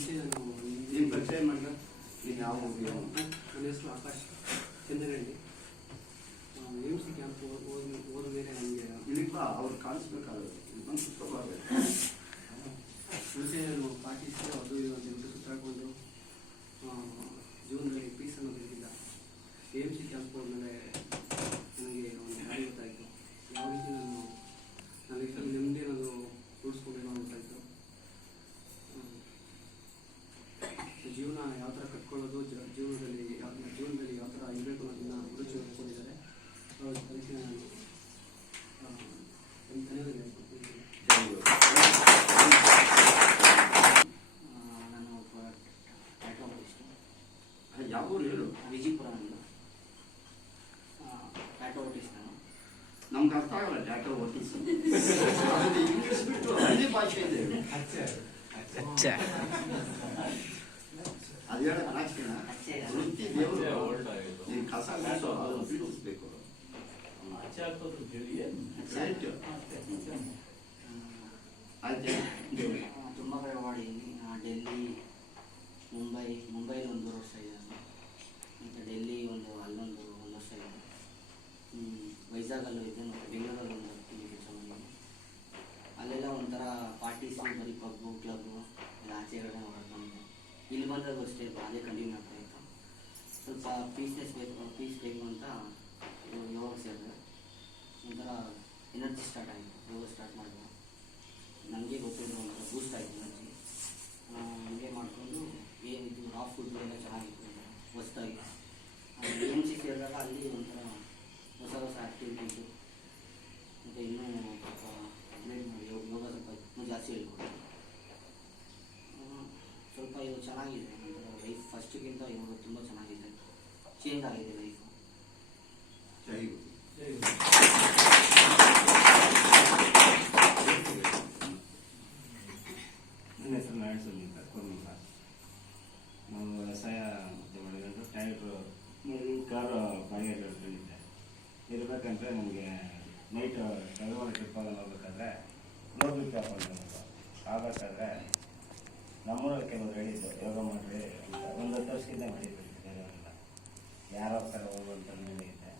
ನೀನು ಪರಿಚಯ ಮಾಡಿದ ನೀನು ಯಾವ ನನ್ನ ಹೆಸರು ಆಕಾಶ್ ಚಂದ್ರಗಂಡಿ. AMC ಕ್ಯಾಂಪ್ ಹೋದ ಮೇಲೆ ನನಗೆ ಇಲ್ಲಿಗೆ ಬಾ, ಅವ್ರು ಕಾಣಿಸ್ಬೇಕಾಗುತ್ತೆ, ಬಂದು ಸುತ್ತಬಾರ್ದು. ಮುಂಚೆ ನಾನು ಪಾರ್ಟಿಸಿ ಅದು ಇದು ಅಂತ ಹೇಳ್ಬಿಟ್ಟು ಸುತ್ತಾಡ್ಕೊಂಡು ಜೀವನದಲ್ಲಿ ಪೀಸ್ ಅನ್ನೋದು ಇರಲಿಲ್ಲ. AMC ಕ್ಯಾಂಪ್ ಹೋದ್ಮೇಲೆ ನನಗೆ ಒಂದು ಗಾಡಿ ಗೊತ್ತಾಯಿತು. ಯಾವ ರೀತಿ ನಾನು ನನ್ನ ಲೈಫಲ್ಲಿ ನೆಮ್ಮದಿ ಅನ್ನೋದು ಉಳಿಸ್ಕೋಬೇಕು ಗೊತ್ತಾಯಿತು. ಜೀವನ ಯಾವ ಥರ ಕಟ್ಕೊಳ್ಳೋದು, ಜೀವನದಲ್ಲಿ ಯಾವ ಥರ ಇರಬೇಕು ಅನ್ನೋದನ್ನ ರುಚಿ ಹೊಂದ್ಕೊಂಡಿದ್ದಾರೆ. ಅದಕ್ಕೆ ನಾನು ಧನ್ಯವಾದ ಹೇಳ್ಕೊಡ್ತೀನಿ. ನಾನು ಟ್ಯಾಟೋ ಆರ್ಟಿಸ್ಟು. ಯಾವ ಊರು ಹೇಳು? ವಿಜಯಪುರ ಅಂತ ಟ್ಯಾಟೋ ಆರ್ಟಿಸ್ಟ್ ನಾನು. ನಮ್ಗೆ ಅರ್ಥ ಆಗಲ್ಲ ಟ್ಯಾಟೋ ಆರ್ಟಿಸ್ಟ್. ಇಂಗ್ಲಿಷ್ ಬಿಟ್ಟು ಹಳ್ಳಿ ಭಾಷೆ ಇದೆ. ಅದು ಹೇಳ ವೃತ್ತಿ ದೇವರು. ನೀನು ಕಸ ಅದನ್ನು ಬಿಡಿಸ್ಬೇಕು. ತುಂಬ ಕಡೆ ಮಾಡಿದ್ದೀನಿ. ಡೆಲ್ಲಿ, ಮುಂಬೈಲಿ 1 ವರ್ಷ ಇದೆ, ಮತ್ತು ಡೆಲ್ಲಿ ಅಲ್ಲೊಂದು 1 ವರ್ಷ ಇದೆ. ವೈಜಾಗಲ್ಲೂ ಇದೆ, ಮತ್ತು ಬೆಂಗಳೂರಲ್ಲಿ ಒಂದು ಕೆಲಸ ಮಾಡಿದ್ದೀನಿ. ಅಲ್ಲೆಲ್ಲ ಒಂಥರ ಪಾರ್ಟೀಸು, ಬರೀ ಪಬ್ಬು, ಕ್ಲಬ್ಬು ಎಲ್ಲ ಆಚೆಗಡೆ ಹೊರಡ್ಕೊಂಡು ಇಲ್ಲಿ ಬಂದಾಗ ಅಷ್ಟೇ ಅದೇ ಕಂಟಿನ್ಯೂ ಆಗ್ತಾಯಿತ್ತು. ಸ್ವಲ್ಪ ಪೀಸ್ ಬೇಕು ಅಂತ ಯೋಗ ಸೇರಿದೆ. ಒಂಥರ ಎನರ್ಜಿ ಸ್ಟಾರ್ಟ್ ಆಯಿತು. ಯೋಗ ಸ್ಟಾರ್ಟ್ ಮಾಡಿದೆ. ನನಗೆ ಗೊತ್ತಿರೋ ಒಂಥರ ಬೂಸ್ಟ್ ಆಯಿತು ಎನರ್ಜಿ. ಹಂಗೆ ಮಾಡಿಕೊಂಡು ಏನಿತ್ತು ರಾಫ್ ಫುಡ್ ಎಲ್ಲ ಚೆನ್ನಾಗಿತ್ತು ಹೊಸದಾಗಿ. AMC ಸೇರಿದಾಗ ಅಲ್ಲಿ ಒಂಥರ ಹೊಸ ಆ್ಯಕ್ಟಿವಿಟೀಸು, ಮತ್ತು ಇನ್ನೂ ಸ್ವಲ್ಪ ಅಪ್ಡೇಟ್ ಮಾಡಿ ಯೋಗ ಸ್ವಲ್ಪ ಇನ್ನೂ ಜಾಸ್ತಿ ಹೇಳ್ಕೊಡ್ತೀನಿ. ಸ್ವಲ್ಪ ಇವಾಗ ಚೆನ್ನಾಗಿದೆ. ಒಂಥರ ಲೈಫ್ ಫಸ್ಟಿಗಿಂತ ಇವಾಗ ತುಂಬ ಚೆನ್ನಾಗಿದೆ, ಚೇಂಜ್ ಆಗಿದೆ ಲೈಫು. ನನ್ನ ಹೆಸರು ನಾರಾಯಣ ಅಂತ ಕೋರ್ಮಂಗ್ಲ. ನಾವು ವ್ಯವಸಾಯ ಮತ್ತು ಮಾಡಿಕೊಂಡು ಕಾರು ಬಾಡಿಗೆ ಹೇಳ್ಕೊಂಡಿದ್ದೆ. ಇರಬೇಕಂದ್ರೆ ನಮಗೆ ನೈಟ್ ಬೆಳಗಾವಿ ಟ್ರಿಪ್ಪಲ್ಲಿ ಹೋಗ್ಬೇಕಾದ್ರೆ ನೋಡ್ಲಿಕ್ಕೆ ಹಾಕೊಂಡು ಆಗಬೇಕಾದ್ರೆ ನಮ್ಮೂರಲ್ಲಿ ಕೆಲವರು ಹೇಳಿದ್ದು ಯೋಗ ಮಾಡಿರಿ ಅಂತ. 1 ವರ್ಷದಿಂದ ಮಾಡಿಬಿಟ್ಟು ಬೇರೆಯವರೆಲ್ಲ ಯಾರು ಹೋಗ್ತಾರೆ ಹೋಗು ಅಂತ ಹೇಳಿದ್ದೆ.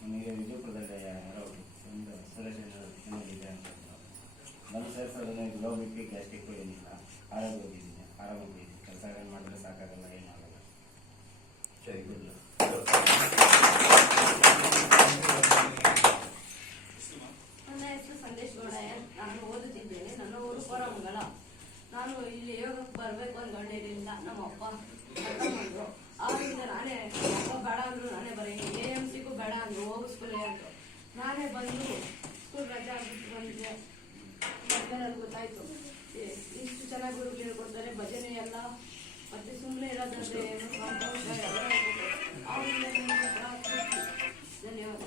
ನನಗೆ ವಿಜಯಪುರದಲ್ಲಿ ಯಾರೋ ಒಂದು ಸೊಲ್ಯೂಷನ್ ಇದೆ ಅಂತ ನನ್ನ ಸೇರಿಸೋದು 15 ಕಿಲೋಮೀಟ್ರಿಗೆ ಗ್ಯಾಸ್ಟಿಕ್ಕು ಏನಿಲ್ಲ. ಆರಾಮಾಗಿದ್ದೀನಿ. ಕೆಲಸ ಮಾಡಿದ್ರೆ ಸಾಕಾಗಲ್ಲ, ಏನಾಗಲ್ಲ. ಸರಿ, ಗುಡ್. ನನ್ನ ಹೆಸರು ಸಂದೇಶ್ ಗೌಡ. ನಾನು ಓದುತ್ತಿದ್ದೇನೆ. ನನ್ನ ಊರು ಕೋರಮಂಗಲ. ನಾನು ಇಲ್ಲಿ ಯೋಗಕ್ಕೆ ಬರಬೇಕು ಅಂದ್ಕೊಂಡಿರಲಿಲ್ಲ. ನಮ್ಮ ಅಪ್ಪ ಕರ್ಕೊಂಡ್ಬಂದ್ರು. ಆದ್ರಿಂದ ನಾನೇ, ಅಪ್ಪ ಬೇಡ ಅಂದ್ರು ನಾನೇ ಬರೀನಿ. AMCಗೂ ಬೇಡ ಅಂದ್ರು, ಹೋಗು ಸ್ಕೂಲೇ ಅಂದ್ರು. ನಾನೇ ಬಂದು ಸ್ಕೂಲ್ ರಜೆ ಆಗ್ಬಿಟ್ಟು ಬಂದಿದ್ದೆ. ಮತ್ತೆ ನನಗೆ ಗೊತ್ತಾಯ್ತು ಇಷ್ಟು ಚೆನ್ನಾಗಿ ಗುರುಗಳು ಹೇಳ್ಕೊಡ್ತಾರೆ, ಭಜನೆ ಎಲ್ಲ, ಮತ್ತೆ ಸುಮ್ಮನೆ ಇರೋದಂದ್ರೆ ಧನ್ಯವಾದ.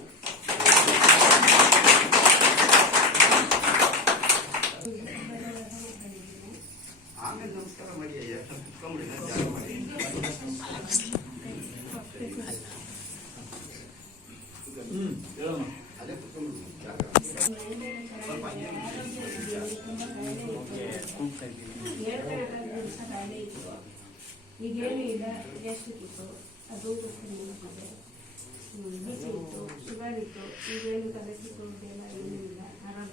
ಆಮೇಲೆ ನಮಸ್ಕಾರ ಮಾಡಿ ಕುತ್ಕೊಂಡ್ಬಿಡಿ, ಜಾಗ ಮಾಡಿ. ಅದೇ ಕುತ್ಕೊಂಡ್ಬಿಡಿ ಜಾಗ. ಈಗೇನು ಇಲ್ಲ, ಗ್ಯಾಸ್ಟ್ರಿಕ್ ಇತ್ತು, ಅದು ಬಿ ಪಿ ಇತ್ತು, ಶುಗರ್ ಇತ್ತು. ಈಗೇನು ತಲೆ ಸುತ್ತು ಎಲ್ಲ ಏನೂ ಇಲ್ಲ, ಆರಾಮ.